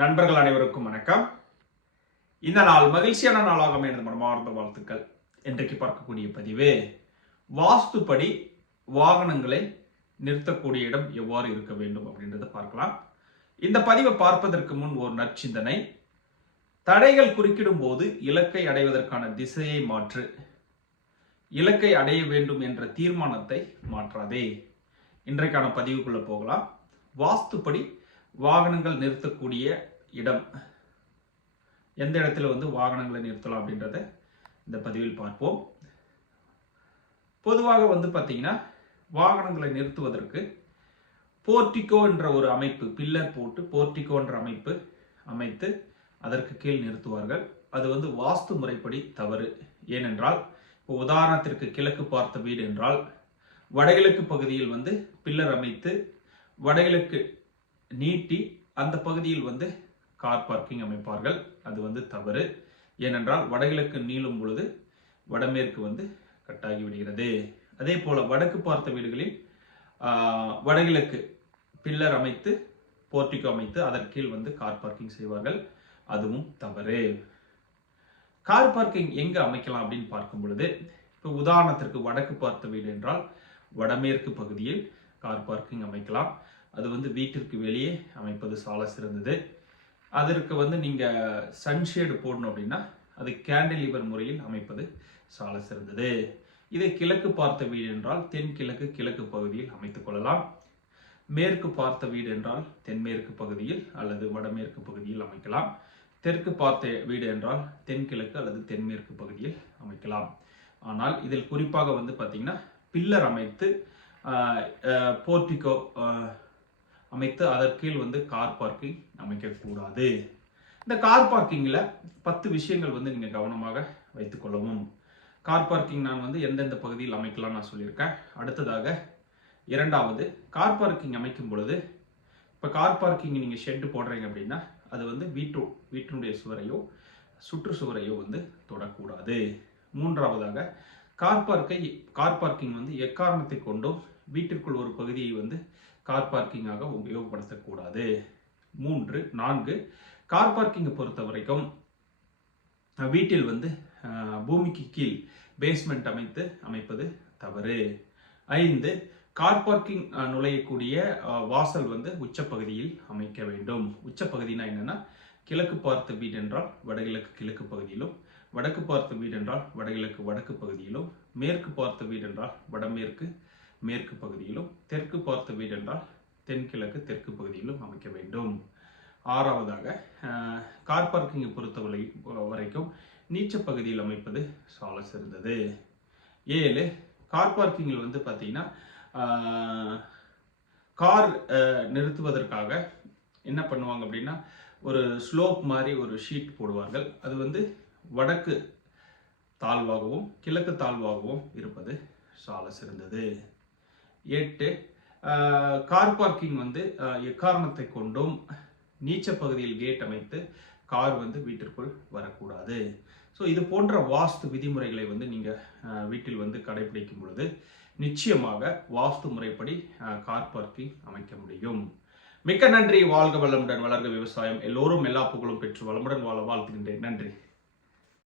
நண்பர்கள் அனைவருக்கும் வணக்கம். இந்த நாள் மகிழ்ச்சியான நாளாக எனது மனமார்ந்த வாழ்த்துக்கள். இன்றைக்கு பார்க்கக்கூடிய பதிவு, வாஸ்துப்படி வாகனங்களை நிறுத்தக்கூடிய இடம் எவ்வாறு இருக்க வேண்டும் அப்படின்றத பார்க்கலாம். இந்த பதிவை பார்ப்பதற்கு முன் ஒரு நற்சிந்தனை. தடைகள் குறுக்கிடும் போது இலக்கை அடைவதற்கான திசையை மாற்று. இலக்கை அடைய வேண்டும் என்ற தீர்மானத்தை மாற்றாதே. இன்றைக்கான பதிவுக்குள்ள போகலாம். வாஸ்துப்படி வாகனங்கள் நிறுத்தக்கூடிய இடம், எந்த இடத்துல வாகனங்களை நிறுத்தலாம் அப்படின்றத இந்த பதிவில் பார்ப்போம். பொதுவாக பார்த்தீங்கன்னா வாகனங்களை நிறுத்துவதற்கு போர்டிகோ என்ற ஒரு அமைப்பு, பில்லர் போட்டு போர்டிகோ என்ற அமைப்பு அமைத்து அதற்கு கீழ் நிறுத்துவார்கள். அது வாஸ்து முறைப்படி தவறு. ஏனென்றால் இப்போ உதாரணத்திற்கு கிழக்கு பார்த்த வீடு என்றால் வடகிழக்கு பகுதியில் பில்லர் அமைத்து வடகிழக்கு நீட்டி அந்த பகுதியில் கார் பார்க்கிங் அமைப்பார்கள். அது தவறு. ஏனென்றால் வடகிழக்கு நீளும் பொழுது வடமேற்கு கட்டாகி விடுகிறது. அதே போல வடக்கு பார்த்த வீடுகளில் வடகிழக்கு பில்லர் அமைத்து போர்டிகோ அமைத்து அதற்கு கீழ் கார் பார்க்கிங் செய்வார்கள். அதுவும் தவறு. கார் பார்க்கிங் எங்க அமைக்கலாம் அப்படின்னு பார்க்கும் பொழுது, இப்போ உதாரணத்திற்கு வடக்கு பார்த்த வீடு என்றால் வடமேற்கு பகுதியில் கார் பார்க்கிங் அமைக்கலாம். அது வீட்டிற்கு வெளியே அமைப்பது சால சிறந்தது. அதற்கு நீங்க சன்ஷேடு போடணும் அப்படின்னா அது கேண்டிலிவர் முறையில் அமைப்பது சால சிறந்தது. இதை கிழக்கு பார்த்த வீடு என்றால் தென்கிழக்கு கிழக்கு பகுதியில் அமைத்துக் கொள்ளலாம். மேற்கு பார்த்த வீடு என்றால் தென்மேற்கு பகுதியில் அல்லது வடமேற்கு பகுதியில் அமைக்கலாம். தெற்கு பார்த்த வீடு என்றால் தென்கிழக்கு அல்லது தென்மேற்கு பகுதியில் அமைக்கலாம். ஆனால் இதில் குறிப்பாக பார்த்தீங்கன்னா பில்லர் அமைத்து போர்டிகோ அமைத்து அதற்கு கீழ் கார் பார்க்கிங் அமைக்கக்கூடாது. இந்த கார் பார்க்கிங்ல 10 விஷயங்கள் நீங்க கவனமாக வைத்துக் கொள்ளவும். கார் பார்க்கிங் நான் எந்தெந்த பகுதியில் அமைக்கலாம் நான் சொல்லியிருக்கேன். அடுத்ததாக இரண்டாவது, கார் பார்க்கிங் அமைக்கும் பொழுது இப்போ கார் பார்க்கிங் நீங்க ஷெட் போடுறீங்க அப்படின்னா அது வீட்டினுடைய சுவரையோ சுற்றுச்சுவரையோ தொடக்கூடாது. மூன்றாவதாக கார் பார்க்கிங் எக்காரணத்தை கொண்டும் வீட்டிற்குள் ஒரு பகுதியை கார் பார்க்கிங்காக உபயோகப்படுத்தக்கூடாது. 4 கார் பார்க்கிங்கை பொறுத்த வரைக்கும் வீட்டில் பூமிக்கு கீழ் பேஸ்மெண்ட் அமைப்பது தவறு. 5 கார் பார்க்கிங் நுழையக்கூடிய வாசல் உச்சப்பகுதியில் அமைக்க வேண்டும். உச்சப்பகுதினா என்னன்னா, கிழக்கு பார்த்த வீடு என்றால் வடகிழக்கு கிழக்கு பகுதியிலும், வடக்கு பார்த்த வீடு என்றால் வடகிழக்கு வடக்கு பகுதியிலும், மேற்கு பார்த்த வீடு என்றால் வடமேற்கு மேற்கு பகுதியிலும், தெற்கு பார்த்த வீடு என்றால் தென்கிழக்கு தெற்கு பகுதியிலும் அமைக்க வேண்டும். 6வதாக கார் பார்க்கிங்கை பொறுத்த வரைக்கும் நீச்ச பகுதியில் அமைப்பது சால சிறந்தது. 7 கார் பார்க்கிங்கில் பார்த்தீங்கன்னா கார் நிறுத்துவதற்காக என்ன பண்ணுவாங்க அப்படின்னா ஒரு ஸ்லோப் மாதிரி ஒரு ஷீட் போடுவார்கள். அது வடக்கு தாழ்வாகவும் கிழக்கு தாழ்வாகவும் இருப்பது சால சிறந்தது. 8 கார் பார்க்கிங் எக்காரணத்தை கொண்டும் நீச்ச பகுதியில் கேட் அமைத்து கார் வீட்டிற்குள் வரக்கூடாது. ஸோ இது போன்ற வாஸ்து விதிமுறைகளை நீங்க வீட்டில் கடைபிடிக்கும் பொழுது நிச்சயமாக வாஸ்து முறைப்படி கார் பார்க்கிங் அமைக்க முடியும். மிக்க நன்றி. வாழ்க வளமுடன், வளர்க விவசாயம். எல்லோரும் எல்லா புகழும் பெற்று வளமுடன் வாழ வாழ்த்துகின்றேன். நன்றி.